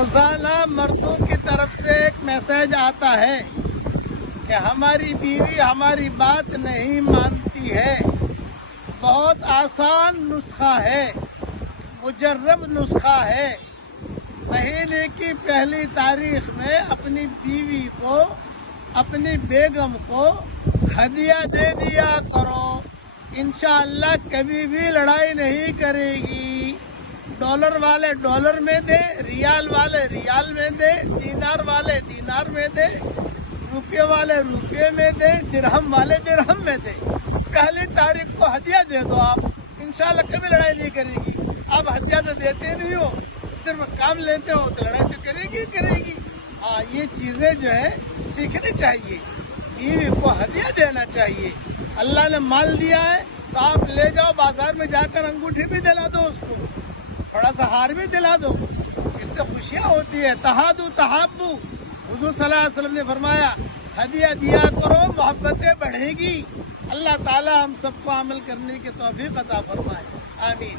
روزانہ مردوں کی طرف سے ایک میسج آتا ہے کہ ہماری بیوی ہماری بات نہیں مانتی ہے. بہت آسان نسخہ ہے، مجرب نسخہ ہے. مہینے کی پہلی تاریخ میں اپنی بیوی کو، اپنی بیگم کو ہدیہ دے دیا کرو. انشاءاللہ کبھی بھی لڑائی نہیں کرے گی. ڈالر والے ڈالر میں دے، ریال والے ریال میں دے، دینار والے دینار میں دے، روپے والے روپے میں دے، درہم والے درہم میں دے. پہلی تاریخ کو ہدیہ دے دو آپ، انشاءاللہ کبھی لڑائی نہیں کرے گی. آپ ہدیہ تو دیتے نہیں ہو، صرف کام لیتے ہو تو لڑائی تو کرے گی. ہاں، یہ چیزیں جو ہے سیکھنی چاہیے. بیوی کو ہدیہ دینا چاہیے. اللہ نے مال دیا ہے تو آپ لے جاؤ بازار میں جا کر انگوٹھی بھی دلا دو اس کو، تھوڑا سا ہار بھی دلا دو. اس سے خوشیاں ہوتی ہے. تہادو تحابو، حضور صلی اللہ علیہ وسلم نے فرمایا ہدیہ دیا کرو، محبتیں بڑھے گی. اللہ تعالی ہم سب کو عمل کرنے کی توفیق عطا فرمائے. آمین.